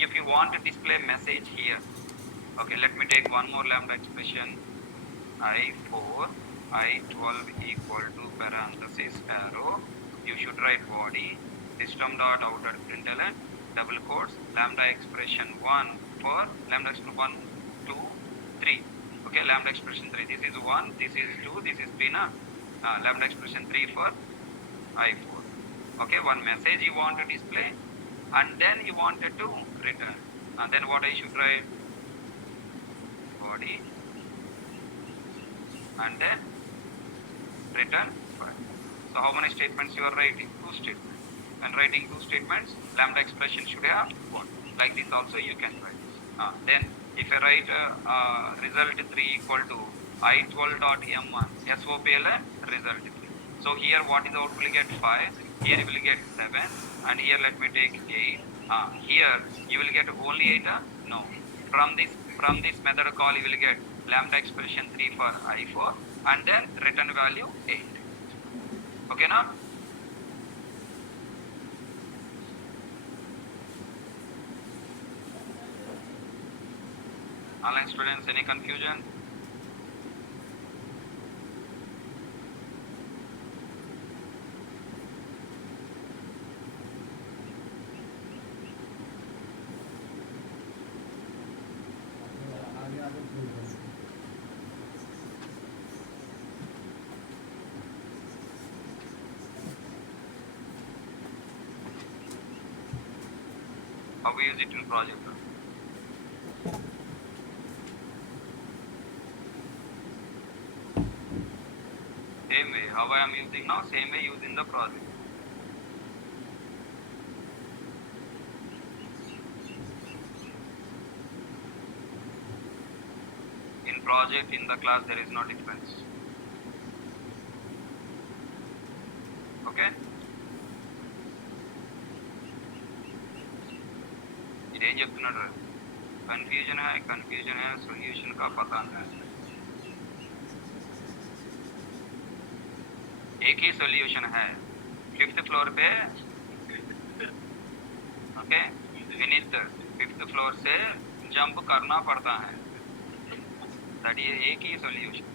if you want to display message here, okay, let me take one more lambda expression. I4, I12 equal to parenthesis arrow. You should write body system dot out at println double quotes lambda expression 1 for lambda expression 1, 2, 3. Okay, lambda expression 3. This is 1, this is 2, this is 3. Lambda expression 3 for I4. Okay, one message you want to display and then you wanted to return. And then what I should write? Body and then return 5. So how many statements you are writing? 2 statements. When writing 2 statements, lambda expression should have 1. Like this also you can write. Then if I write result 3 equal to I12.m1 SOPL result 3. So here what is the output? Will get 5. Here you will get 7. And here let me take 8. Here you will get only 8. No. From this method call you will get lambda expression 3 for I4 and then return value 8. Okay now? Online students, any confusion? How we use it in project? Same way, how I am using now, same way use in the project. In project, in the class, there is no difference. Okay? इधे जब तुम ना confusion है, solution का पता नहीं. एक ही solution है 5th फ्लोर पे. ओके, विनीत 5th फ्लोर से जंप करना पड़ता है. दैट इज एक ही solution.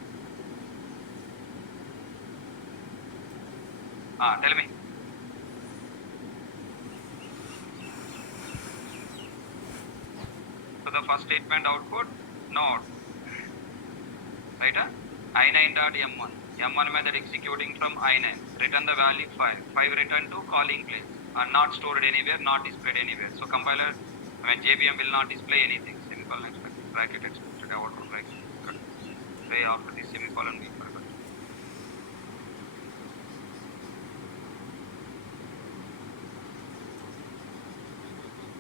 Tell me. So the first statement output not right. I9.m1 M1 method executing from I9, return the value 5. 5 return to calling place and not stored anywhere, not displayed anywhere. So compiler, JVM will not display anything. Semicolon expected, bracket expected, output bracket. Say after this semicolon we forgot.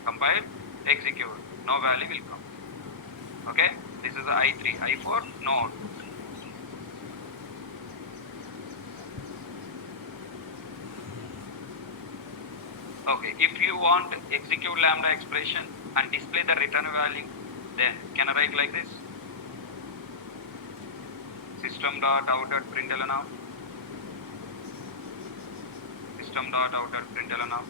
Compile, execute, no value will come. Okay, this is the I3, I4, no output. Okay, if you want to execute lambda expression and display the return value, then can I write like this? System dot out at println now. System dot out at println now.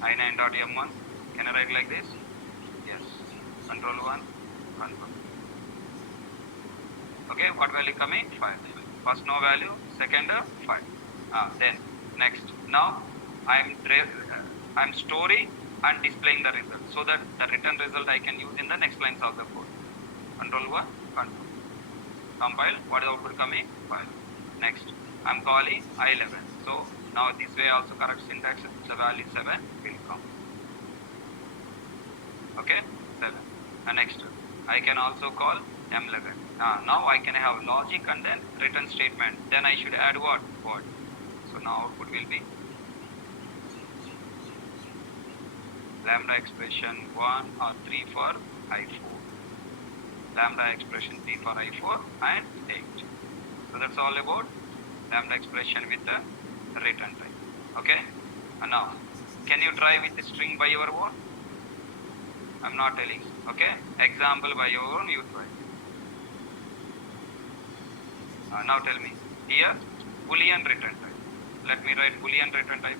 I9.m1. Can I write like this? Yes. Control 1, control. Okay, what value coming? 5. First no value, second 5. Then next. Now I'm storing and displaying the result so that the return result I can use in the next lines of the code. Control 1, control. Compile, what is the output coming? 5. Next, I'm calling I11. So now this way also correct syntax, the value 7 will come. Okay, 7. And next, I can also call M11. Now I can have logic and then return statement. Then I should add what? What? So now output will be lambda expression 1 or 3 for I4. Lambda expression 3 for I4 and 8. So that's all about lambda expression with the return type. Okay? And now, can you try with the string by your own? I'm not telling. Okay? Example by your own, you try. Now tell me. Here, Boolean return type. Let me write Boolean return type.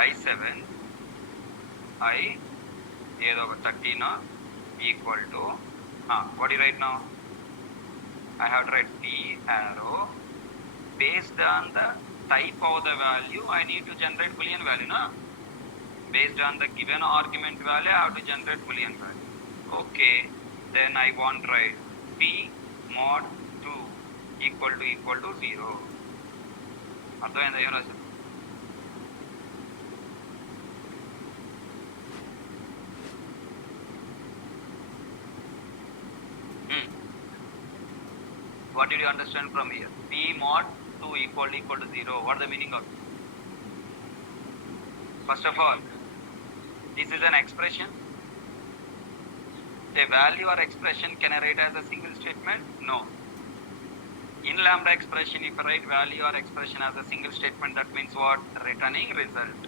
I7 I ఏదో ఒక 13 equal to what do you write now? I have to write P arrow based on the type of the value I need to generate Boolean value, no? Based on the given argument value I have to generate Boolean value. Okay, then I want to write P mod 2 equal to 0. అర్థమైందా ఏం రాశారు? What did you understand from here? P mod 2 equal to 0. What is the meaning of it? First of all, this is an expression. A value or expression can I write as a single statement? No. In lambda expression, if I write value or expression as a single statement, that means what? Returning result,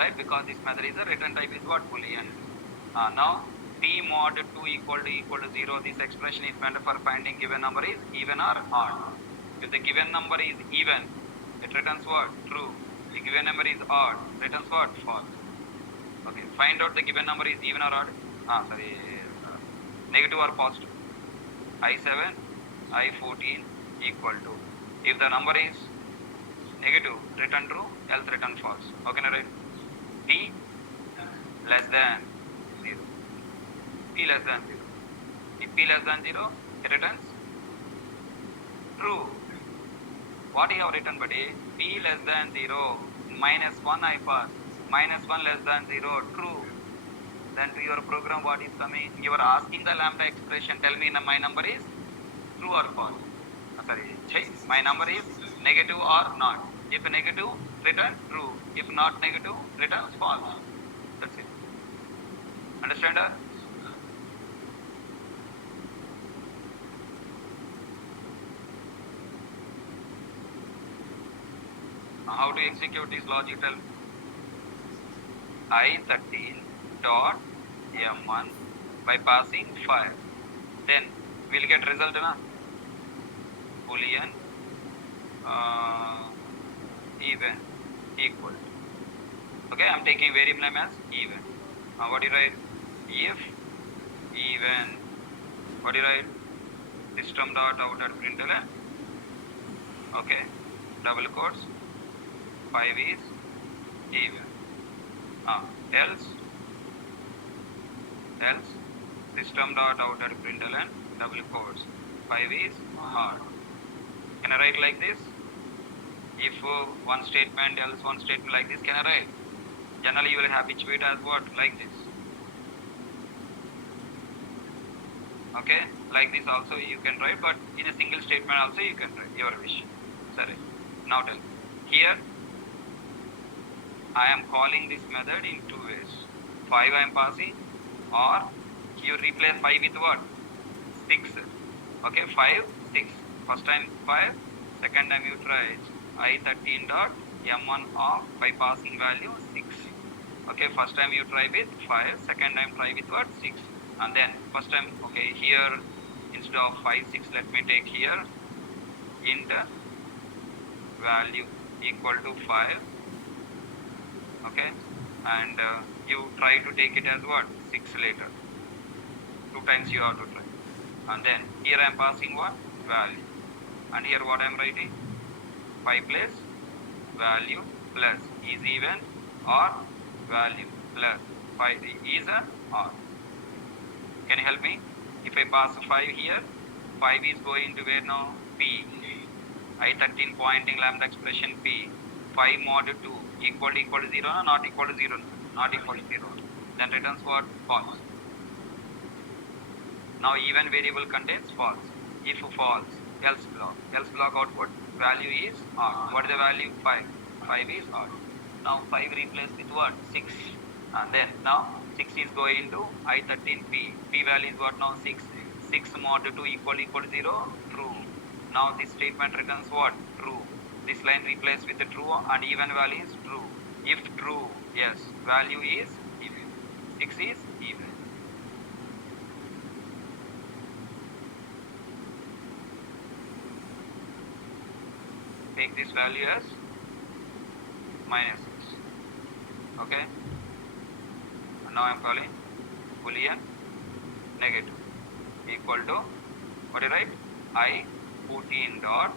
right? Because this method is a return type is what? Boolean. Now, P mod 2 equal to 0, this expression is meant for finding given number is even or odd. If the given number is even, it returns what? True. The given number is odd, returns what? False. Okay, find out the given number is even or odd. Negative or positive. I7, I14 equal to. If the number is negative, return true, else return false. Okay, right? P less than 0. P less than 0. If P less than 0, it returns true. What you have written, buddy? P less than 0, minus 1 I pass. Minus 1 less than 0, true. Then to your program, what is coming? You are asking the lambda expression, tell me my number is true or false. My number is negative or not. If negative, return true. If not negative, return false. That's it. Understand that? How to execute this logic? Tell me. I13 dot M1 by passing 5. Then we'll get result na? Boolean even equal. Okay, I'm taking variable name as even. What do you write? If even, what do you write? System dot out at println. Okay, double quotes. 5 is even. Else system dot out at println double quotes 5 is odd. Can I write like this? If one statement, else one statement like this, can I write? Generally you will habituate as what? Like this. Okay, like this also you can write, but in a single statement also you can write, your wish. Sorry. Now tell. Here I am calling this method in two ways. 5 I am passing, or you replace 5 with what? 6. Okay, 5, 6. First time 5, second time you try I13 dot M1 of by passing value 6. Okay, first time you try with 5, second time try with what? 6. And then first time, okay, here instead of 5, 6, let me take here int value equal to 5. Okay, and you try to take it as what? 6 later. 2 times you have to try. And then here I am passing what? Value. And here what I am writing? 5 plus value plus is even or value plus 5 is a or. Can you help me? If I pass 5 here, 5 is going to where now? P. I13 pointing lambda expression P. 5 mod 2 equal to 0 or not equal to 0? Not equal to 0. Then returns what? False. Now even variable contains false. If false, else block. Else block output value is odd. What is the value? 5. 5 is odd. Now 5 replaced with what? 6. And then now 6 is going to I13P. P value is what now? 6. 6 mod 2 equal to 0. True. Now this statement returns what? True. This line replaced with the true and even value is true. If true, yes, value is even. 6 is even. Take this value as minus 6. Okay. And now I am calling Boolean negative equal to, what do you write? I14 dot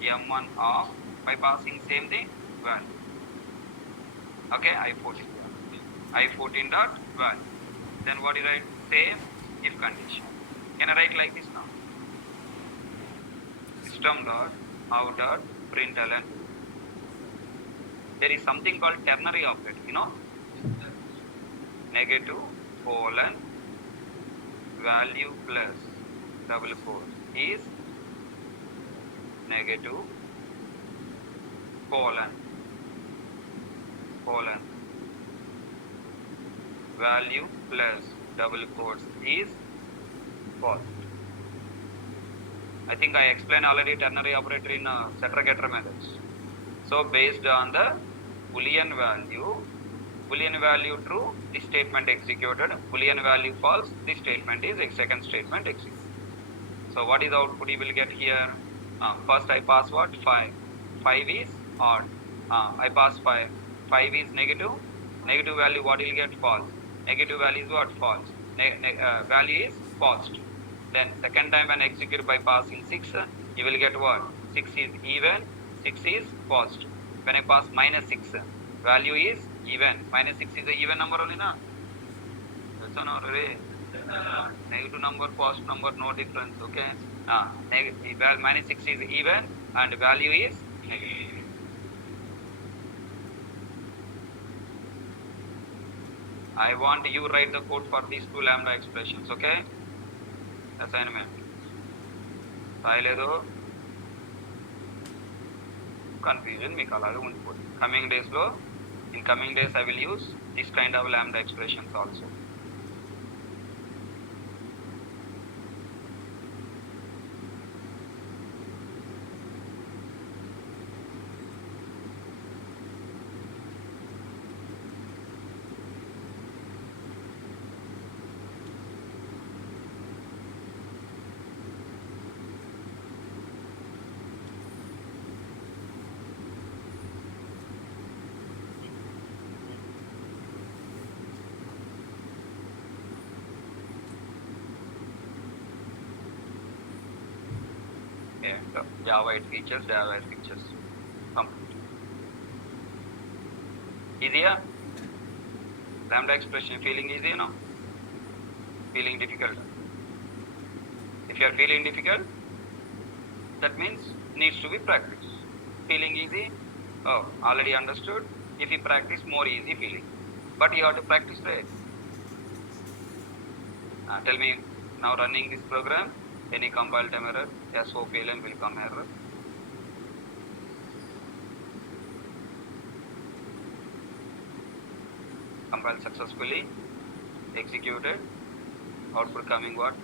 m1 of, by passing same thing, value. Okay, I14 dot value. Then what do you write? Same if condition. Can I write like this now? System dot out dot println. There is something called ternary operator, you know? Negative colon value plus double quote is negative colon value plus double quotes is false. I think I explained already ternary operator in setter getter methods. So based on the Boolean value true, this statement executed. Boolean value false, this statement is second statement executed. So what is the output you will get here? First I pass what? 5. 5 is odd. I pass 5. 5 is negative. Negative value what you will get? False. Negative value is what? False. Value is false. Then second time when execute by passing 6, you will get what? 6 is even, 6 is false. When I pass minus 6, value is even. Minus 6 is an even number only, na? That's an order. Negative number, positive number, no difference, okay? Minus 6 is even and value is negative. I want you write the code for these two lambda expressions, okay? Assignment. Rayaledo confusion meeku alage undipodi. In coming days I will use this kind of lambda expressions also. Java 8 features. Complete. Easier? Lambda expression feeling easy, no? Feeling difficult? If you are feeling difficult, that means needs to be practiced. Feeling easy? Oh, already understood. If you practice, more easy feeling. But you have to practice, right? Tell me, now running this program, any compile time error, SOPLM will come error. Compile successfully, executed, output coming what?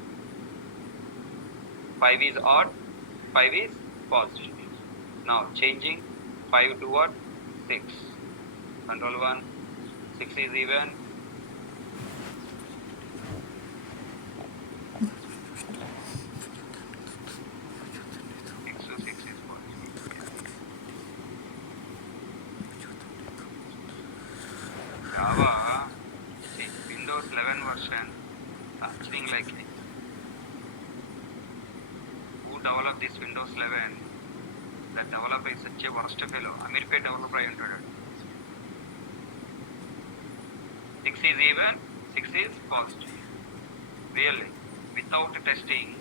5 is odd, 5 is positive. Now changing 5 to what? 6. Control 1, 6 is even. Java, see, Windows 11 version, something like this. Who developed this Windows 11? That developer is such a worst fellow. Amirpet developer I entered. 6 is even, 6 is positive. Really, without testing,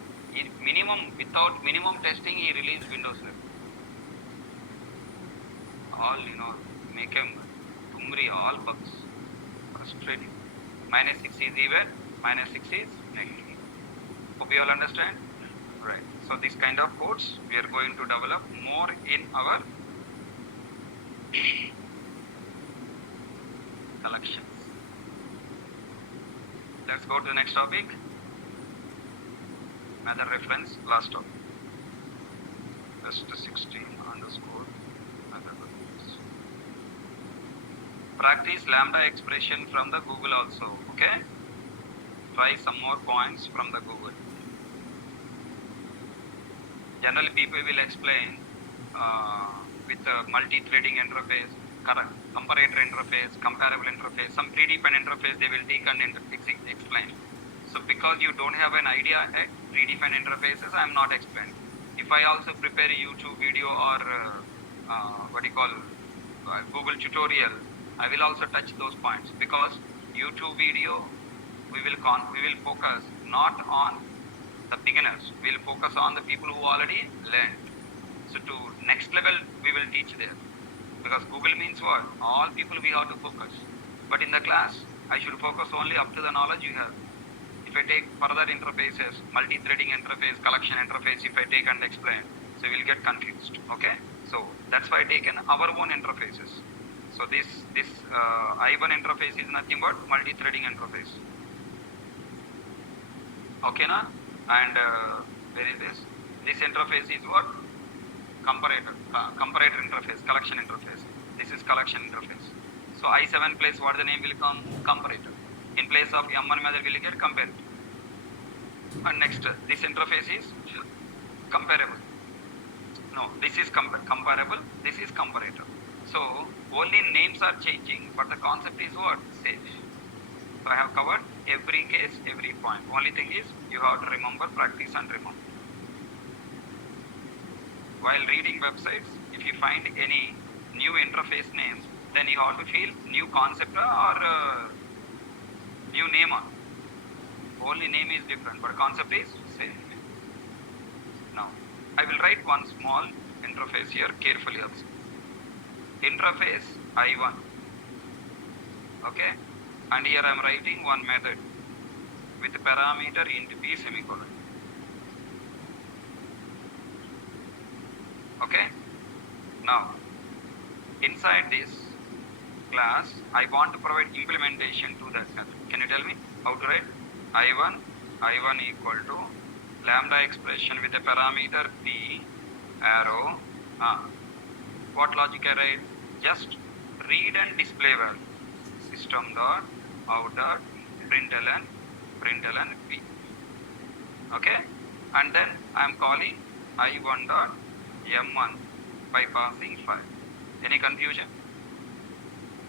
without minimum testing, he released Windows 11. All, make him all bugs. Frustrating. Minus 6 is even, minus 6 is negative. Hope you all understand? Right. So this kind of codes we are going to develop more in our collections. Let's go to the next topic. Method reference, last topic. Just 16 underscore method reference. Practice lambda expression from the Google also, okay? Try some more points from the Google. Generally people will explain with multi-threading interface, correct comparator interface, comparable interface, some predefined interface they will take and explain. So because you don't have an idea at predefined interfaces, I am not explaining. If I also prepare a YouTube video or what do you call Google tutorial, I will also touch those points, because YouTube video we will focus not on the beginners, we will focus on the people who already learned. So to next level we will teach there, because Google means what? All people we have to focus. But in the class, I should focus only up to the knowledge you have. If I take further interfaces, multi-threading interface, collection interface, if I take and explain, so you will get confused. Okay? So that's why I taken our own interfaces. So this I1 interface is nothing but multi-threading interface. Okay, na? And where is this? This interface is what? Comparator interface, collection interface. This is collection interface. So I7 place what the name will come? Comparator. In place of M1 method will get comparator. And next, this interface is comparable. No, this is comparable, this is comparator. So only names are changing, but the concept is what? Same. So I have covered every case, every point. Only thing is you have to remember, practice and remember. While reading websites, if you find any new interface names, then you have to feel new concept or new name on. Only name is different, but concept is same. Now, I will write one small interface here, carefully observe. Interface I1. Okay? And here I am writing one method with parameter int p semicolon. Okay? Now, inside this class, I want to provide implementation to that method. Can you tell me how to write? I1 equal to lambda expression with a parameter p arrow. What logic I write? Just read and display value. System dot out dot println p. Okay? And then I am calling I1 dot M1 by passing 5. Any confusion?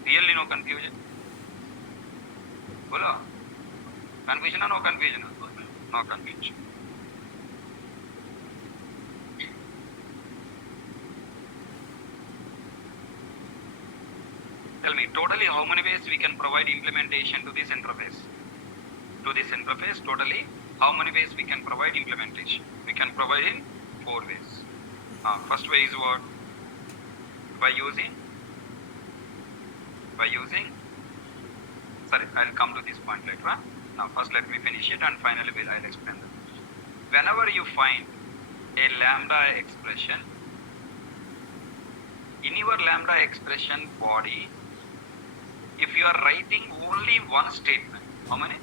Really no confusion? Bolo? Confusion or no confusion? No confusion. Tell me, totally how many ways we can provide implementation to this interface? To this interface, totally how many ways we can provide implementation? We can provide in 4 ways. First way is what? By using, sorry, I'll come to this point later. Now first let me finish it and finally I'll explain that. Whenever you find a lambda expression, in your lambda expression body, if you are writing only one statement, how many?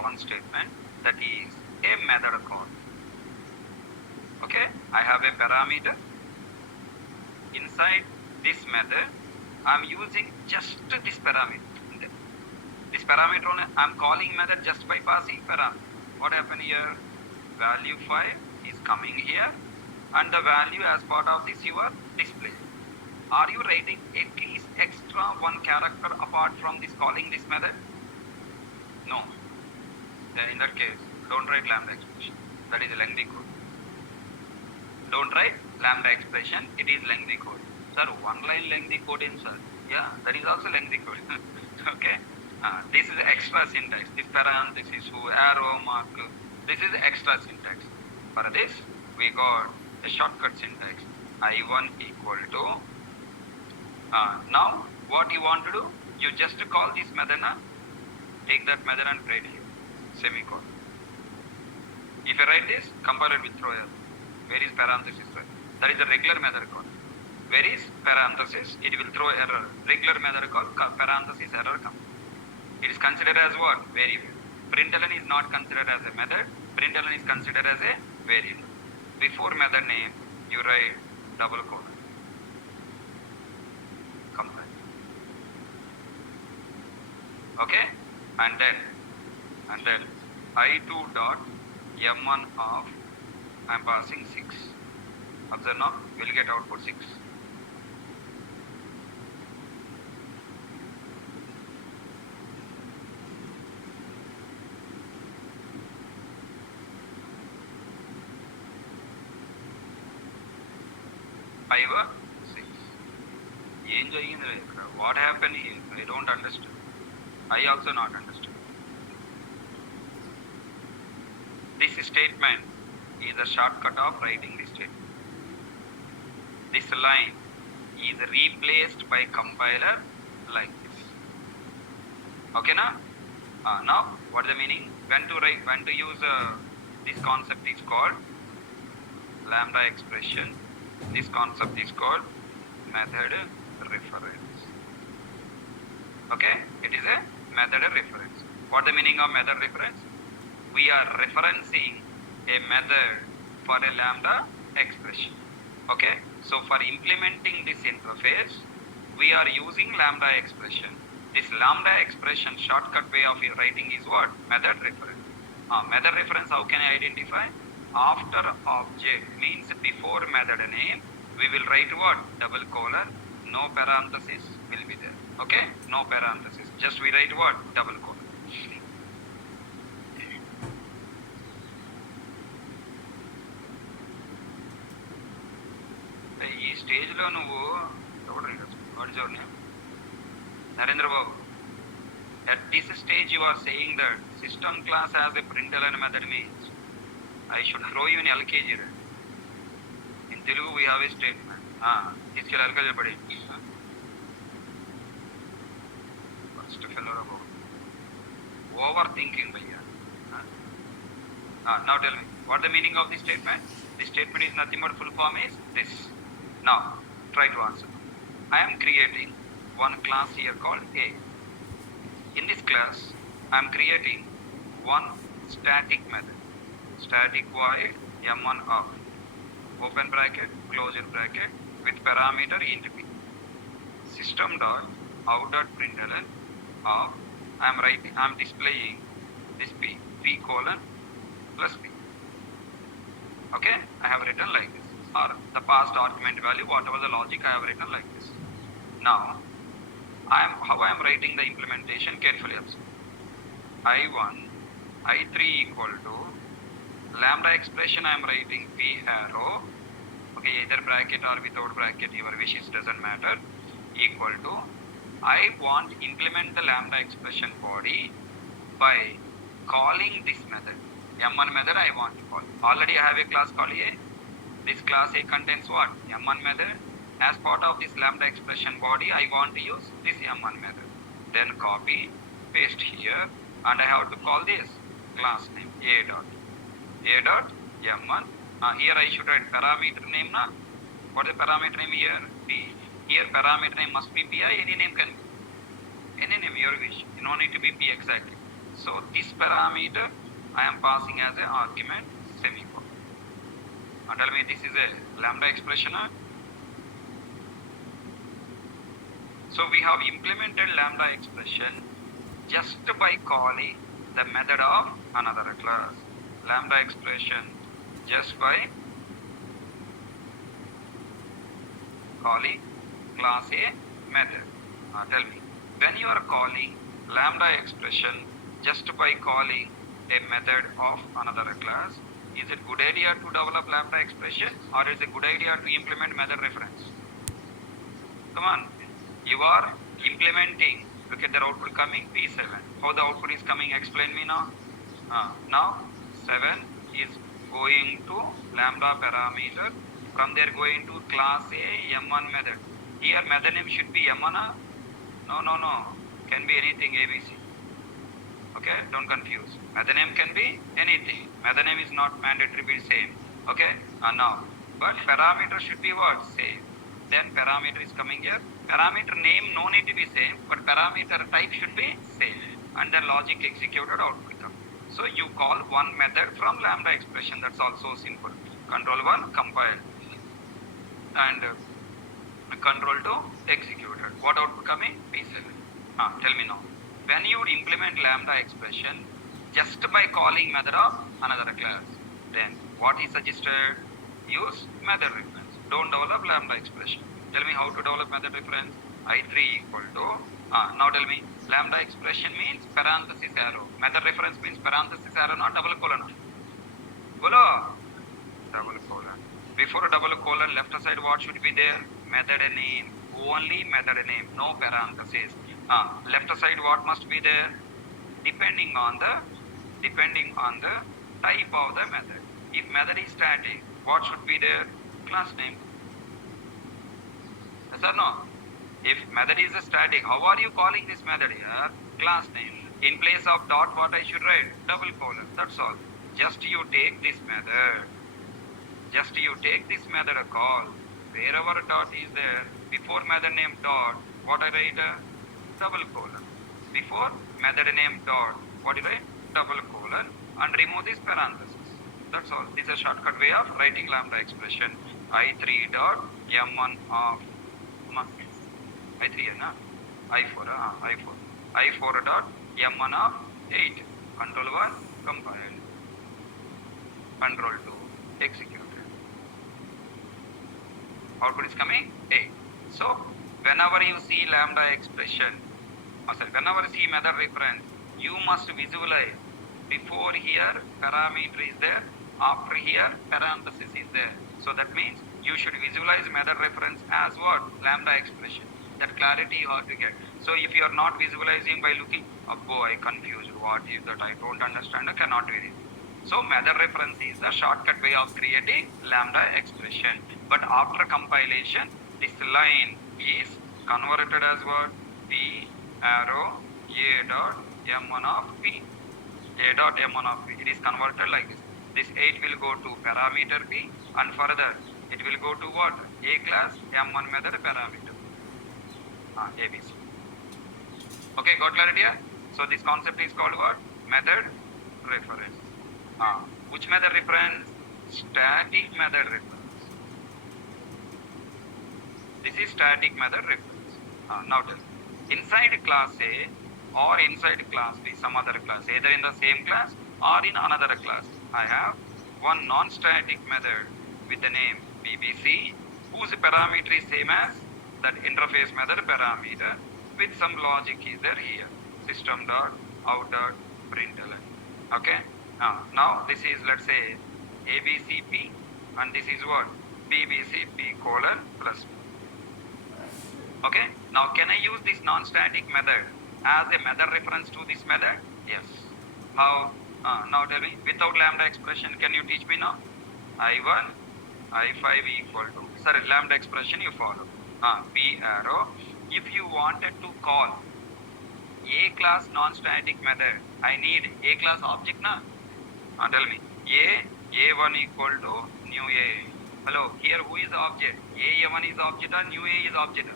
One statement, that is a method call. Okay, I have a parameter. Inside this method, I am using just this parameter. This parameter only, I am calling method just by passing parameter. What happened here? Value 5 is coming here, and the value as part of this you are displaying. Are you writing at least extra one character apart from this calling this method? No. Then in that case, don't write lambda expression. That is a lengthy code. Don't write lambda expression. It is lengthy code. Sir, one line lengthy code in sir. Yeah, that is also lengthy code. Okay. This is extra syntax. This parenthesis, arrow mark. This is extra syntax. For this, we got a shortcut syntax. I1 equal to. Now, what you want to do? You just call this method. Take that method and write here. Semicolon. If you write this, compile it with throw error. Where is parenthesis? That is a regular method call. Where is parenthesis? It will throw error. Regular method call, parenthesis error come. It is considered as what? Variable. Println is not considered as a method. Println is considered as a variable. Before method name, you write double quote. Compile. Okay? And then I2 dot M1 of, I am passing 6. Observe now, we will get output 6. 5, 6. ఏం జరిగింది ఇక్కడ? What happened here? I don't understand. I also not understand. This statement is a shortcut of writing this statement. This line is replaced by compiler like this. Okay now? Now what is the meaning? When to use this concept is called lambda expression. This concept is called method reference. Okay, it is a method reference. What the meaning of method reference? We are referencing a method for a lambda expression. Okay, so for implementing this interface, we are using lambda expression. This lambda expression shortcut way of writing is what? Method reference. Method reference, how can I identify? After object means before method name, we will write what? Double colon, no parenthesis will be there. Okay, no parenthesis. Just we write what? Double colon. ఈ స్టేజ్లో నువ్వు Narendra Babu, at this stage you are saying that system class has a println method means I should throw you in LKG. In Telugu we have a statement. Iskil LKG pade. First fellow about overthinking bhaiya. Now tell me, what the meaning of this statement? This statement is nothing but full form is this. Now try to answer. I am creating one class here called A. In this class, I am creating one static method. Static void m1 of open bracket, closure bracket with parameter int p. System dot out dot println of I am displaying this p colon plus p. Okay, I have written like this, or the past argument value, whatever the logic, I have written like this. Now how I am writing the implementation, carefully observe. I1, I3 equal to lambda expression I am writing p arrow, okay, either bracket or without bracket, your wishes, doesn't matter, equal to I want implement the lambda expression body by calling this method. M1 method I want to call. Already I have a class called A. This class A contains what? M1 method. As part of this lambda expression body, I want to use this M1 method. Then copy, paste here, and I have to call this class name A dot M1. Here I should write parameter name. What is the parameter name here? P. Here parameter name must be P. Any name can be. Any name, your wish. You don't need to be P exactly. So this parameter I am passing as an argument semicolon. And tell me, this is a lambda expression. So we have implemented lambda expression just by calling the method of another class. Lambda expression just by calling class A method. Tell me, when you are calling lambda expression just by calling a method of another class, is it good idea to develop lambda expression, or is it good idea to implement method reference? Come on. You are implementing, look at the output coming, P7. How the output is coming, explain me now. Now 7 is going to lambda parameter, from there going to class A M1 method. Here method name should be M1. No, can be anything ABC. Okay, don't confuse. Method name can be anything. Method name is not mandatory be same. Okay, now, but parameter should be what? Same. Then parameter is coming here. Parameter name no need to be same, but parameter type should be same. And then logic executed output come. So you call one method from lambda expression. That's also simple. Control 1 compile and control 2 executed. What output coming? P7. Tell me now. When you implement lambda expression just by calling method of another class, then what is suggested? Use method reference. Don't develop lambda expression. Tell me how to develop method reference. I3 equal to, now tell me, lambda expression means parenthesis arrow. Method reference means parenthesis arrow, not double colon. Bolo? Double colon. Before double colon, left side what should be there? Method name. Only method name, no parentheses. Left side what must be there? Depending on the type of the method. If method is static, what should be there? Class name. Yes or no? If method is a static, how are you calling this method here? Class name. In place of dot, what I should write? Double colon. That's all. Just you take this method. Just you take this method a call. Wherever dot is there, before method name dot, what I write? Double colon. Before method name dot, what I write? Double colon, and remove this parenthesis. That's all. This is a shortcut way of writing lambda expression. I3 dot M1 of I3 na I4 dot M1 of 8. Control 1 compile. Control 2 execute. Output is coming 8. So whenever you see lambda expression, whenever you see method reference, you must visualize before here parameter is there, after here parenthesis is there. So that means you should visualize method reference as what? Lambda expression. That clarity you have to get. So if you are not visualizing by looking, I confused, what is that? I don't understand, I cannot do it. So method reference is the shortcut way of creating lambda expression. But after compilation, this line is converted as what? P arrow A dot M1 of P. A dot M1 of P. It is converted like this. This 8 will go to parameter P, and further it will go to what? A class M1 method parameter. ABC. Okay, got clarity here? So this concept is called what? Method reference. Which method reference? Static method reference. This is static method reference. Now tell me. Inside class A or inside class B, some other class, either in the same class or in another class, I have one non-static method with the name BBC, whose parameter is same as that interface method parameter with some logic is there here. System dot out dot println. Okay. Now this is, let's say, ABCP, and this is what? BBCP colon plus. Okay. Now can I use this non-static method as a method reference to this method? Yes. How? Now tell me, without lambda expression, can you teach me now? I1, I5 equal to, sorry, lambda expression you follow. P arrow. If you wanted to call A class non-static method, I need A class object na? Tell me, A1 equal to new A. Hello, here who is the object? A1 is object or new A is object?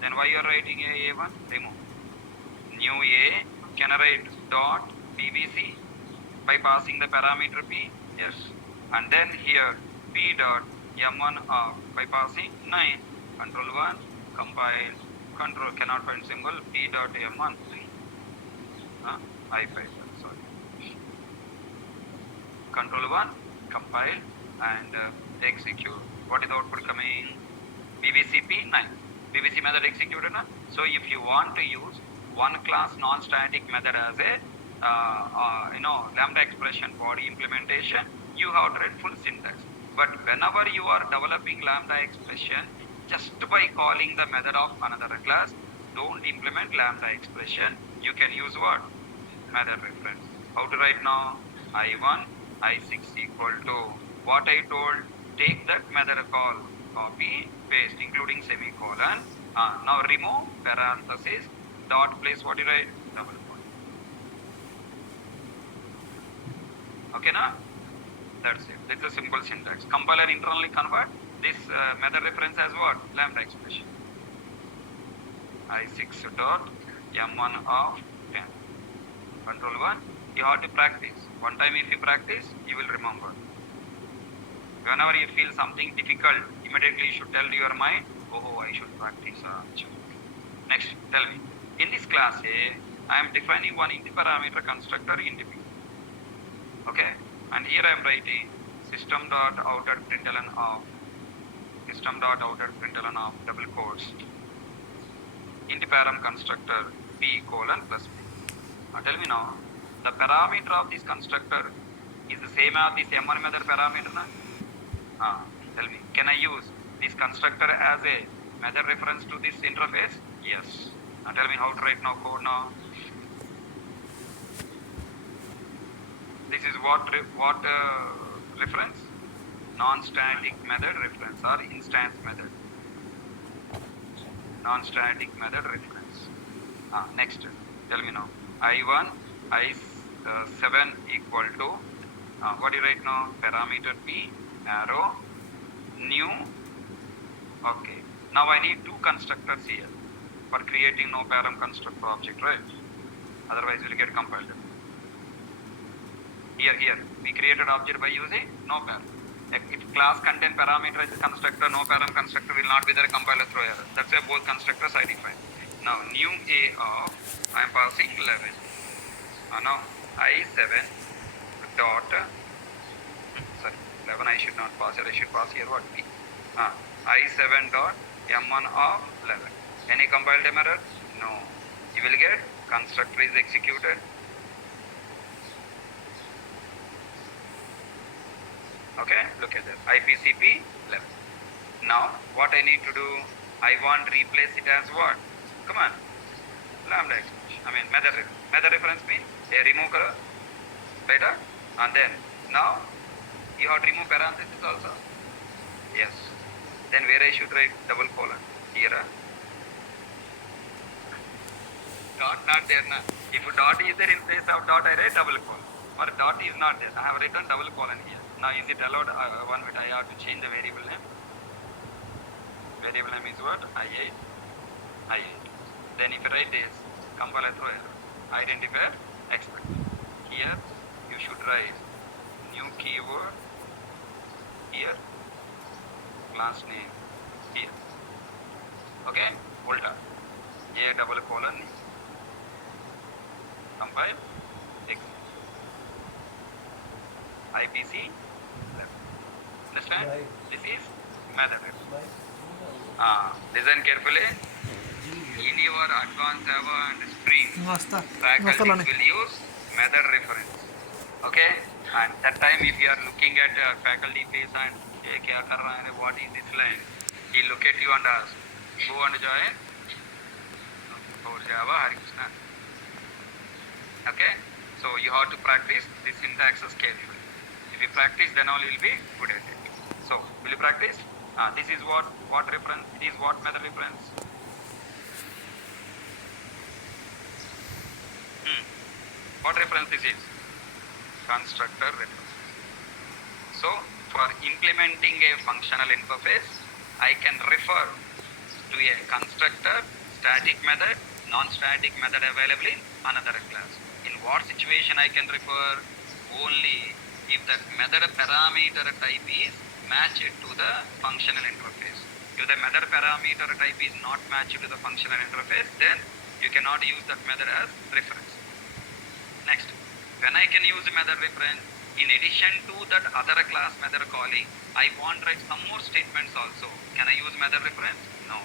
Then why you are writing A1? Remove. New A, can I write dot BBC by passing the parameter P? Yes. And then here P dot M1 of by passing 9. Control 1, compile, control, cannot find symbol, P dot M1, I5, sorry. Control 1, compile and execute. What is the output coming? BBC P9. BBC method executed. So if you want to use one class non-static method as a lambda expression body implementation, you have to write full syntax. But whenever you are developing lambda expression, just by calling the method of another class, don't implement lambda expression. You can use what? Method reference. How to write now? I1, I6 equal to what I told. Take that method call, copy, paste, including semicolon. Now remove parenthesis, dot place what you write? Double point. Okay, now? That's it. That's a simple syntax. Compiler internally convert this method reference as what? Lambda expression. I6 dot M1 of 10. Control 1. You have to practice. One time if you practice, you will remember. Whenever you feel something difficult, immediately you should tell your mind, oh, I should practice. Next, tell me. In this class A, I am defining one int parameter constructor int B. Okay? And here I am writing system.out.println of double quotes int param constructor p colon plus b. Now tell me now, the parameter of this constructor is the same as this M1 method parameter. Tell me, can I use this constructor as a method reference to this interface? Yes. Now tell me how to write now code now. This is what reference? Non-static method reference or instance method. Non-static method reference. Next, tell me now. I1, I7 equal to, what do you write now? Parameter P, arrow, new. Okay. Now I need two constructors here for creating no param constructor object, right? Otherwise we'll get compiled. Here, we created object by using no param. If class contain parameter as a constructor, no param constructor will not be there, compiler throw error. That's why both constructors I define. Now new a of, I am passing 11. Now I7 dot, sorry, 11 I should not pass here, I should pass here what P. I7 dot M1 of 11. Any compiled error? No. You will get constructor is executed. Okay, look at this. IPCP 11. Now, what I need to do, I want to replace it as what? Come on. Lambda expression. I mean, method reference means a remove color. Better? And then, now, you have to remove parenthesis also. Yes. Then where I should write double colon? Here. Dot not there. Na. If dot is there in place of dot, I write double colon. Or dot is not there. I have written double colon here. Now is it allowed? One minute, I have to change the variable name. Variable name is what? I8. I8. Then if you write this, compile throw error. Identifier expected. Here you should write new keyword. Here class name. Here. Okay? Hold on. A double colon. Compile. Exit. IPC. Understand? Right. This is method. Listen carefully. In your advanced Java and Spring, faculty will use method reference. Okay? And that time if you are looking at faculty page and what is this line, he look at you and ask, go and join for Java Harikrishna. Okay? So you have to practice this syntaxes carefully. If you practice, then all you will be good at it. So, will you practice? This is what reference, it is what method reference? What reference this is? Constructor reference. So, for implementing a functional interface, I can refer to a constructor, static method, non-static method available in another class. In what situation I can refer? Only if the method parameter type is matched to the functional interface. If the method parameter type is not matched to the functional interface, then you cannot use that method as reference. Next, when I can use method reference, in addition to that other class method calling, I want to write some more statements also. Can I use method reference? No.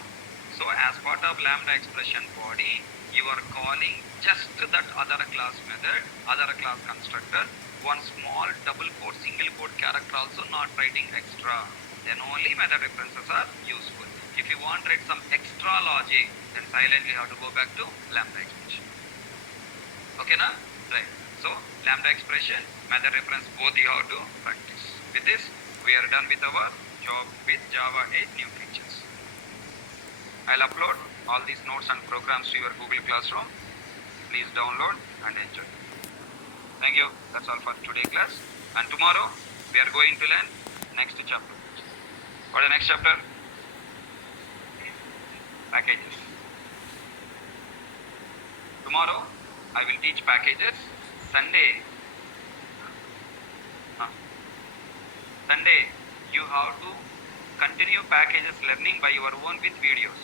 So as part of lambda expression body, you are calling just that other class method, other class constructor, one small double quote, single quote character also not writing extra. Then only method references are useful. If you want to write some extra logic, then silently you have to go back to lambda expression. Okay na? Right. So lambda expression, method reference, both you have to practice. With this, we are done with our job with Java 8 new features. I'll upload all these notes and programs to your Google Classroom. Please download and enjoy. Thank you. That's all for today's class. And tomorrow, we are going to learn next chapter. What is the next chapter? Packages. Tomorrow, I will teach packages. Sunday, you have to continue packages learning by your own with videos.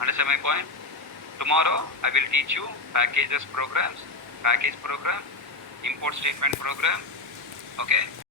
Understand my point? Tomorrow, I will teach you packages programs, package program, import statement program. Okay?